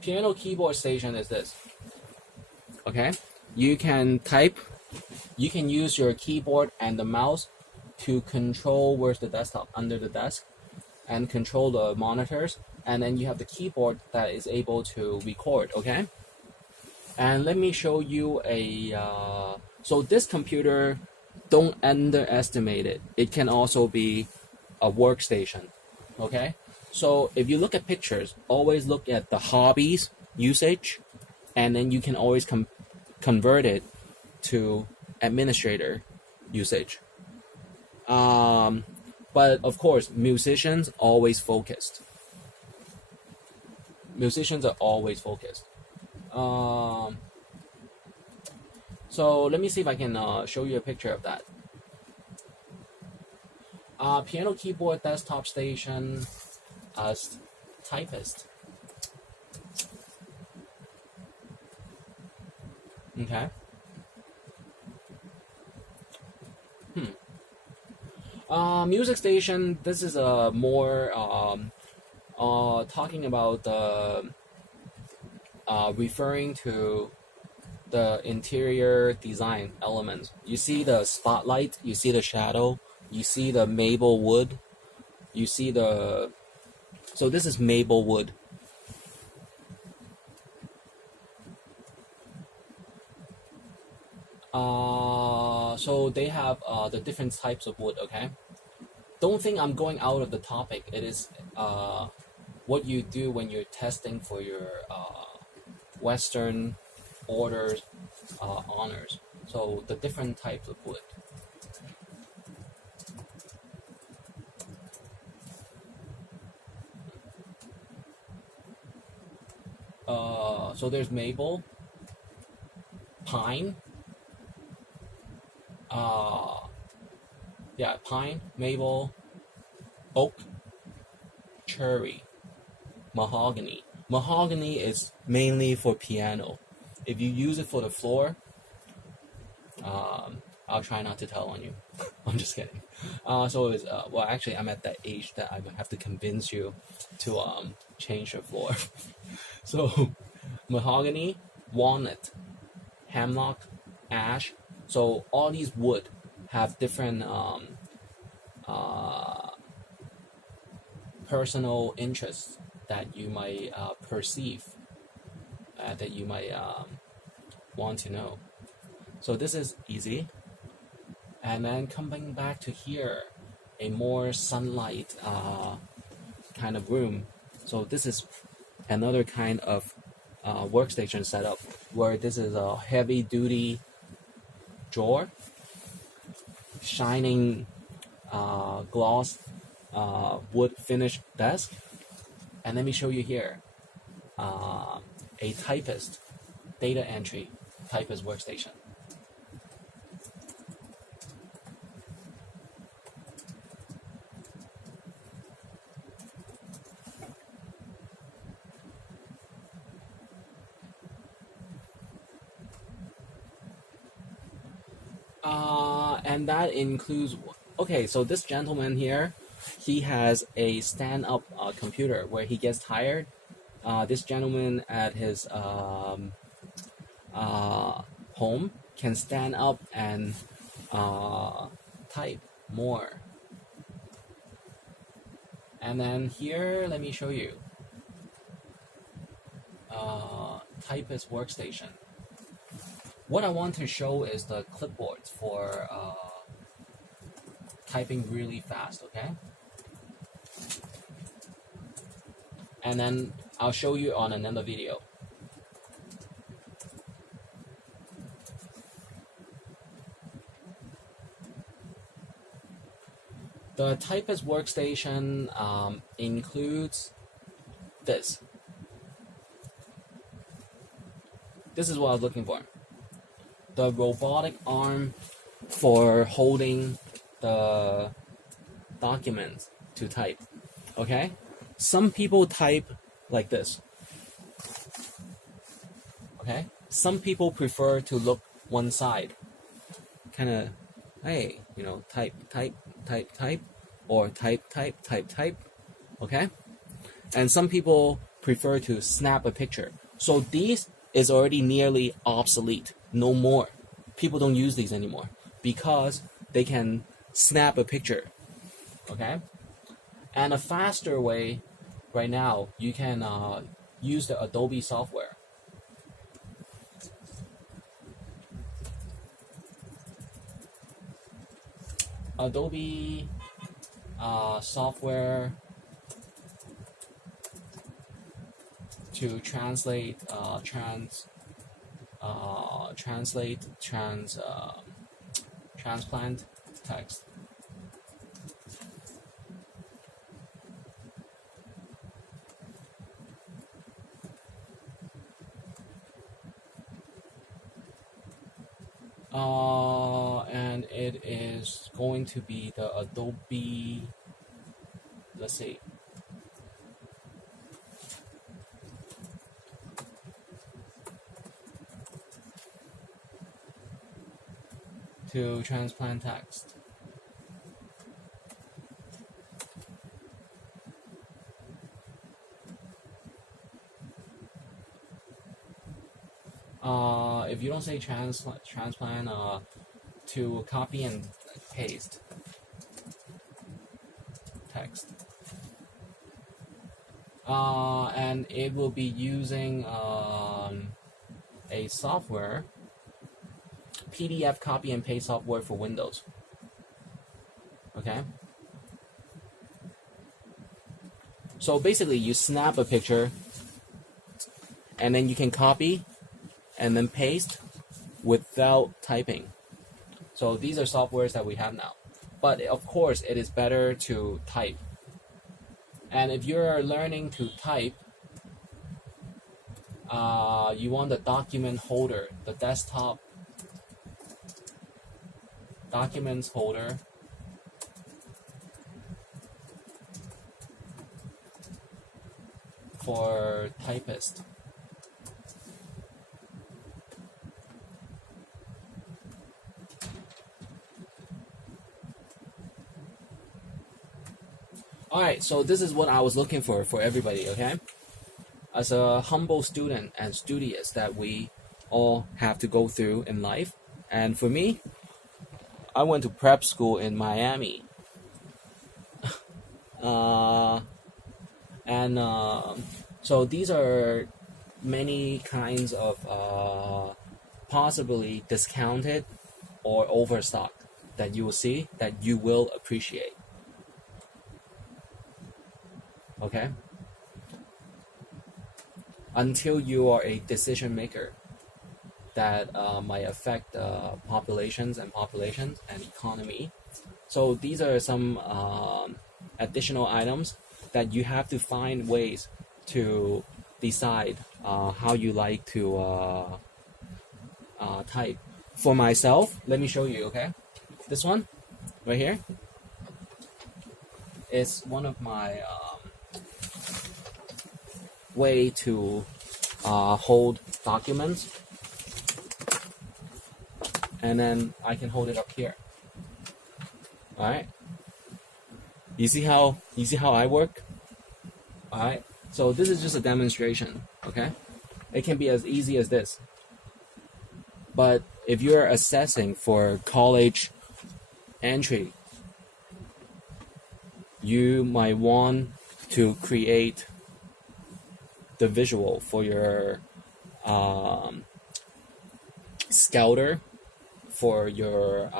piano keyboard station is this. Okay, you can type, you can use your keyboard and the mouse to control where's the desktop, under the desk, and control the monitors, and then you have the keyboard that is able to record. Okay, and let me show you a so this computer, don't underestimate it, it can also be a workstation. Okay, so if you look at pictures, always look at the hobbies usage, and then you can always convert it to administrator usage. But of course, musicians always focused. Musicians are always focused. So let me see if I can show you a picture of that. Piano keyboard desktop station as typist. Okay. Music station. This is a more talking about referring to the interior design elements. You see the spotlight, you see the shadow, you see the maple wood, you see the, so this is maple wood. So they have the different types of wood. Okay, don't think I'm going out of the topic. It is what you do when you're testing for your Western orders honors. So the different types of wood. So there's maple, pine, pine, maple, oak, cherry, mahogany. Mahogany is mainly for piano. If you use it for the floor, I'll try not to tell on you. I'm just kidding. So it's well, actually, I'm at that age that I might have to convince you to change your floor. So mahogany, walnut, hemlock, ash. So all these wood have different personal interests that you might perceive, that you might want to know. So this is easy. And then coming back to here, a more sunlight kind of room. So this is another kind of workstation setup where this is a heavy duty drawer, shining gloss wood finish desk, and let me show you here a typist data entry typist workstation. And that includes, okay, so this gentleman here, he has a stand-up computer where he gets tired. This gentleman at his home can stand up and type more. And then here, let me show you. Typist workstation. What I want to show is the clipboards for typing really fast, okay? And then I'll show you on another video. The typist workstation includes this. This is what I was looking for. The robotic arm for holding the documents to type. Okay? Some people type like this. Okay? Some people prefer to look one side. Kind of, hey, you know, type, or type. Okay? And some people prefer to snap a picture. So these is already nearly obsolete. No more. People don't use these anymore because they can snap a picture. Okay? And a faster way right now, you can use the Adobe software. Adobe software to translate transplant text. And it is going to be the Adobe, let's see, to transplant text. If you don't say transplant, to copy and paste text. And it will be using a software, PDF copy and paste software for Windows. Okay? So basically you snap a picture and then you can copy and then paste without typing. So these are softwares that we have now. But of course, it is better to type. And if you're learning to type, you want the document holder, the desktop documents holder for typist. Alright, so this is what I was looking for everybody, okay? As a humble student and studious that we all have to go through in life. And for me, I went to prep school in Miami. So these are many kinds of possibly discounted or overstocked that you will see, that you will appreciate. Okay? Until you are a decision maker that might affect populations and economy. So these are some additional items that you have to find ways to decide how you like to type. For myself, let me show you, okay? This one, right here, is one of my way to hold documents, and then I can hold it up here. All right. You see how I work? All right. So this is just a demonstration. Okay. It can be as easy as this. But if you're assessing for college entry, you might want to create the visual for your scouter, for your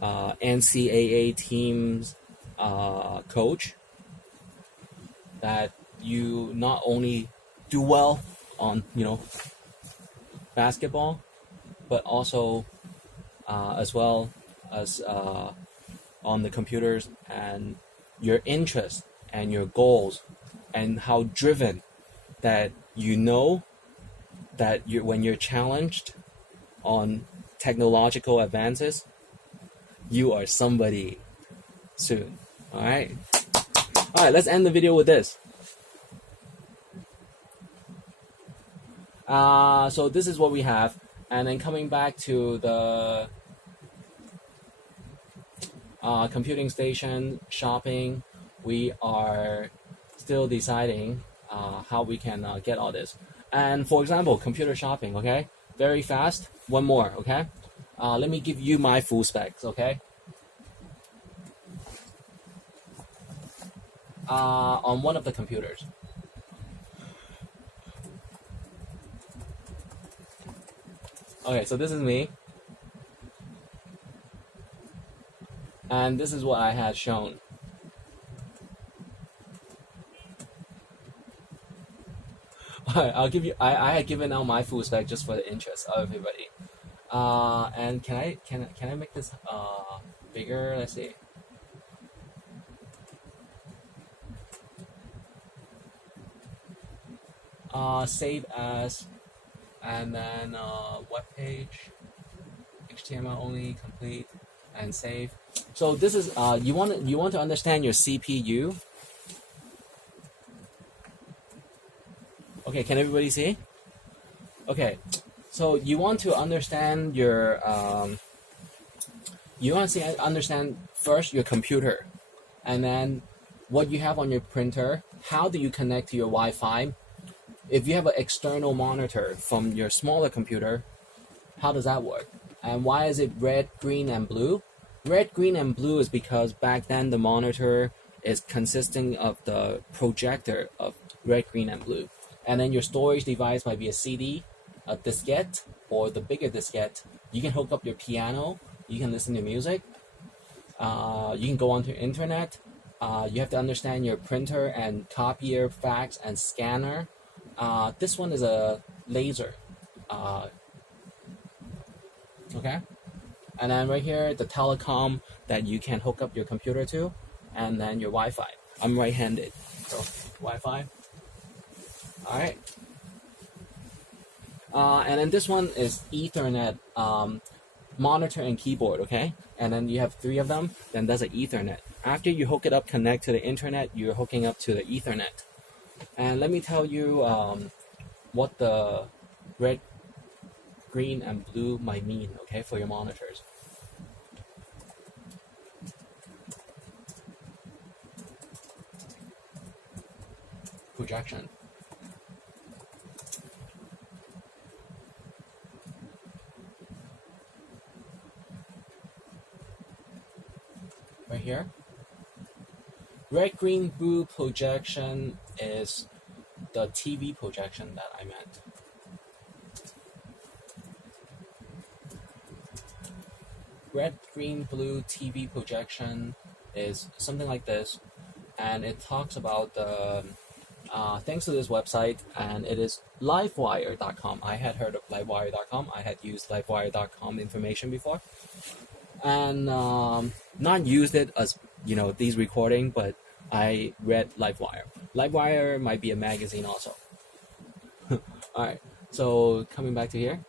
NCAA team's coach, that you not only do well on basketball, but also as well as on the computers, and your interest and your goals, and how driven that that when you're challenged on technological advances, you are somebody soon. All right, let's end the video with this. So this is what we have, and then coming back to the computing station shopping, we are still deciding how we can get all this. And for example, computer shopping, okay? Very fast. One more, okay? Let me give you my full specs, okay? On one of the computers. Okay, so this is me. And this is what I had shown. I'll give you. I had given out my full spec just for the interest of everybody. And can I make this bigger? Let's see. Save as, and then web page, HTML only, complete, and save. So this is you want to understand your CPU. Okay, can everybody see? Okay, so you want to understand your understand first your computer, and then what you have on your printer. How do you connect to your Wi-Fi? If you have an external monitor from your smaller computer, how does that work? And why is it red, green, and blue? Red, green, and blue is because back then the monitor is consisting of the projector of red, green, and blue. And then your storage device might be a CD, a diskette, or the bigger diskette. You can hook up your piano. You can listen to music. You can go onto the internet. You have to understand your printer and copier, fax, and scanner. This one is a laser. Okay? And then right here, the telecom that you can hook up your computer to, and then your Wi-Fi. I'm right-handed, so Wi-Fi. All right. And then this one is Ethernet monitor and keyboard, okay? And then you have 3 of them, then that's an Ethernet. After you hook it up, connect to the internet, you're hooking up to the Ethernet. And let me tell you what the red, green, and blue might mean, okay, for your monitors. Projection. Right here. Red, green, blue projection is the TV projection that I meant. Red, green, blue TV projection is something like this, and it talks about the thanks to this website, and it is livewire.com. I had heard of livewire.com. I had used livewire.com information before, and not used it as these recording, but I read Livewire. Livewire might be a magazine also. All right, so coming back to here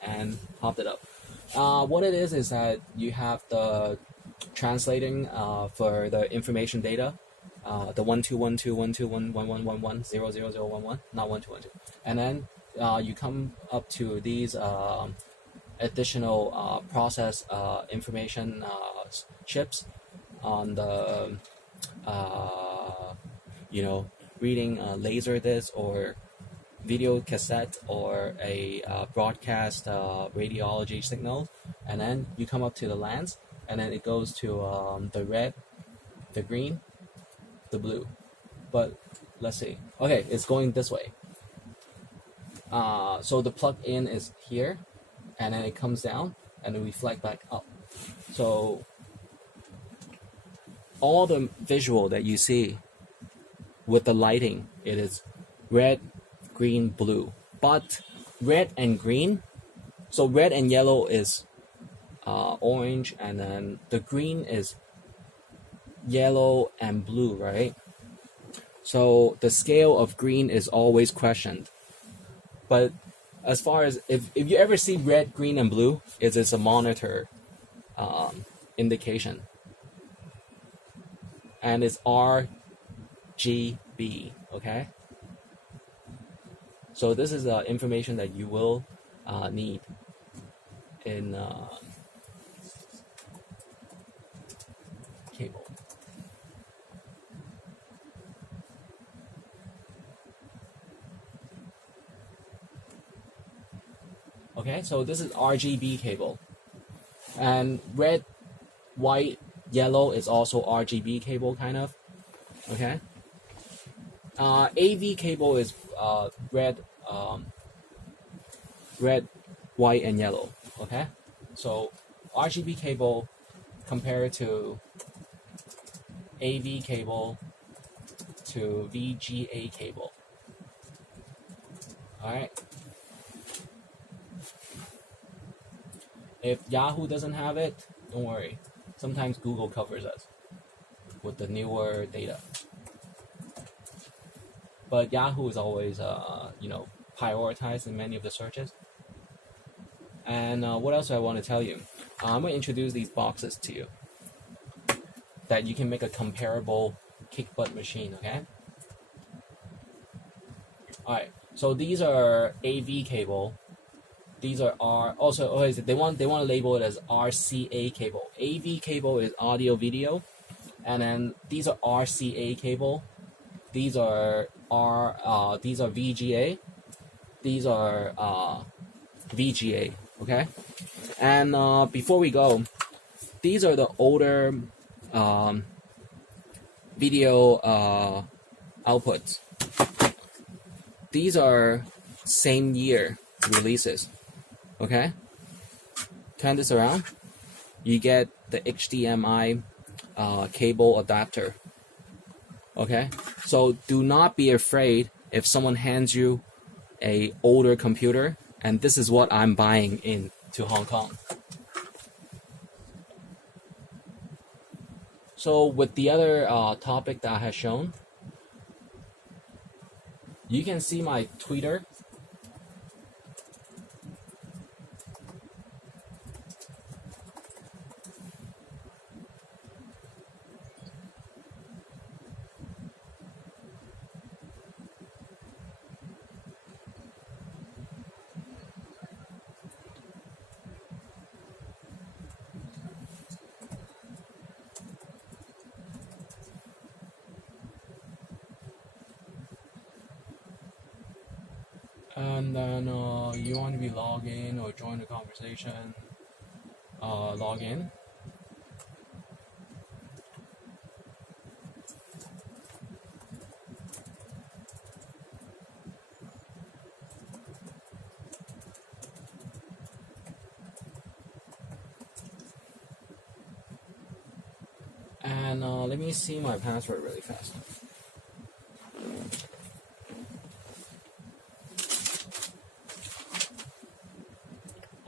and popped it up. What it is that you have the translating for the information data, the 1212121111000011, not 1212, and then you come up to these additional process information chips on the reading a laser disc or video cassette or a broadcast radiology signal, and then you come up to the lens, and then it goes to the red, the green, the blue. But let's see. Okay, it's going this way. So the plug in is here, and then it comes down, and then we reflect back up. So all the visual that you see with the lighting, it is red, green, blue. But red and green, so red and yellow is orange, and then the green is yellow and blue, right? So the scale of green is always questioned. But as far as if you ever see red, green, and blue, it is a monitor indication. And it's RGB, okay? So this is information that you will need in cable. Okay, so this is RGB cable, and red, white, yellow is also RGB cable kind of. Okay, AV cable is red, red, white, and yellow. Okay, so RGB cable compared to AV cable to VGA cable. All right. If Yahoo doesn't have it, don't worry. Sometimes Google covers us with the newer data. But Yahoo is always, prioritized in many of the searches. And what else do I want to tell you? I'm going to introduce these boxes to you that you can make a comparable kick butt machine, okay? All right, so these are AV cable. These are they want to label it as RCA cable. AV cable is audio video, and then these are RCA cable. These are VGA. These are VGA. Okay, and before we go, these are the older video outputs. These are same year releases. Okay, turn this around. You get the HDMI cable adapter. Okay, so do not be afraid if someone hands you a older computer, and this is what I'm buying in to Hong Kong. So with the other topic that I have shown, you can see my Twitter. And then you want to be log in or join the conversation, log in. And let me see my password really fast.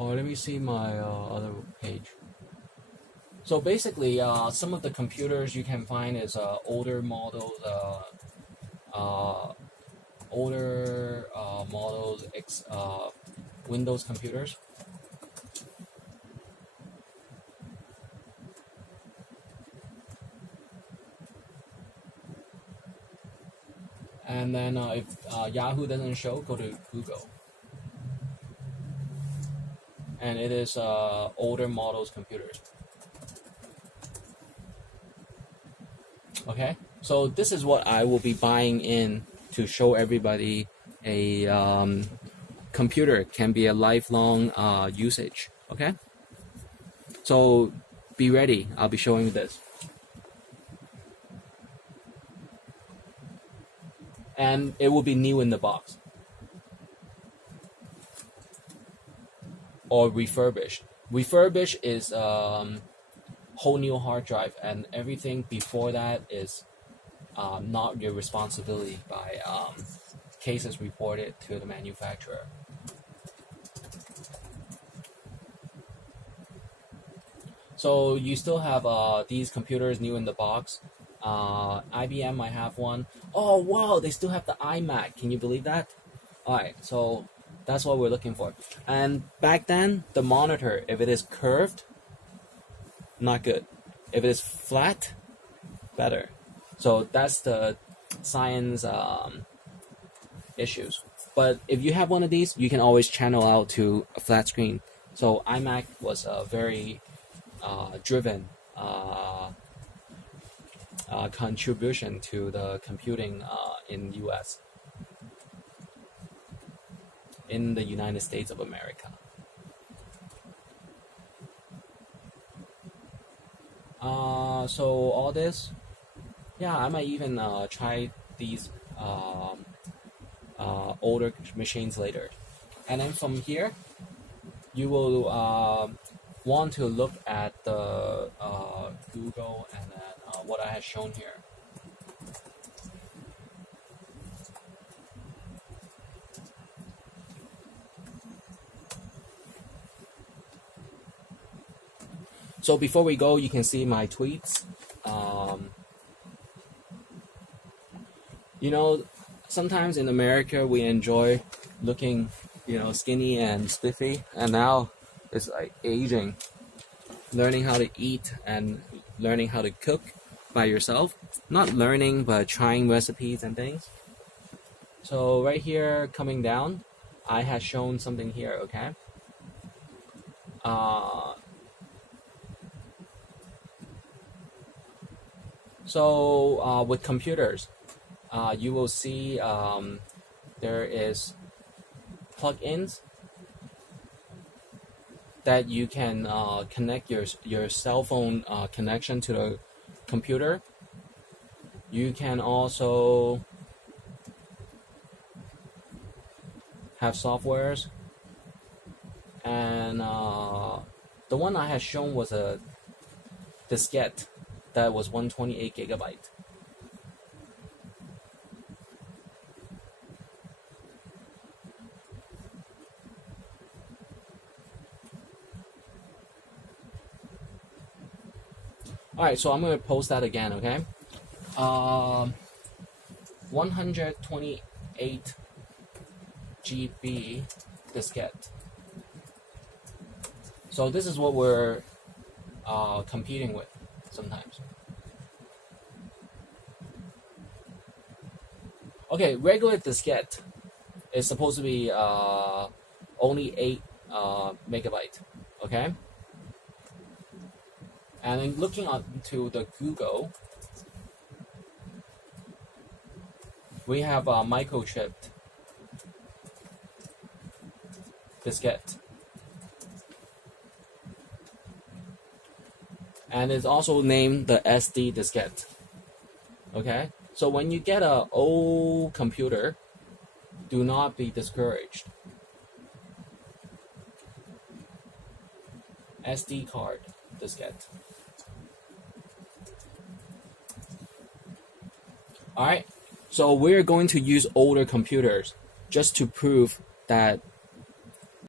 Or let me see my other page. So basically, some of the computers you can find is older models, Windows computers. And then if Yahoo doesn't show, go to Google. And it is older models computers. Okay, so this is what I will be buying in to show everybody a computer can be a lifelong usage. Okay, so be ready. I'll be showing you this. And it will be new in the box. Or refurbished. Refurbished is whole new hard drive, and everything before that is not your responsibility by cases reported to the manufacturer. So you still have these computers new in the box. IBM might have one. Oh wow, they still have the iMac. Can you believe that? Alright, so that's what we're looking for. And back then, the monitor, if it is curved, not good. If it is flat, better. So that's the science issues. But if you have one of these, you can always channel out to a flat screen. So iMac was a very driven contribution to the computing in US. In the United States of America. So all this, yeah, I might even try these older machines later. And then from here, you will want to look at the Google and then what I have shown here. So before we go, you can see my tweets. You know, sometimes in America we enjoy looking, skinny and spiffy, and now it's like aging, learning how to eat and learning how to cook by yourself. Not learning, but trying recipes and things. So right here, coming down, I have shown something here, okay? So with computers, you will see there is plugins that you can connect your cell phone connection to the computer. You can also have softwares, and the one I had shown was a diskette that was 128 gigabyte. Alright, so I'm going to post that again, okay? 128 GB diskette. So this is what we're competing with sometimes. Okay, regular diskette is supposed to be only 8 megabyte, okay? And then looking onto the Google, we have a microchipped diskette. And it's also named the SD diskette. Okay? So when you get an old computer, do not be discouraged. SD card diskette. Alright, so we're going to use older computers just to prove that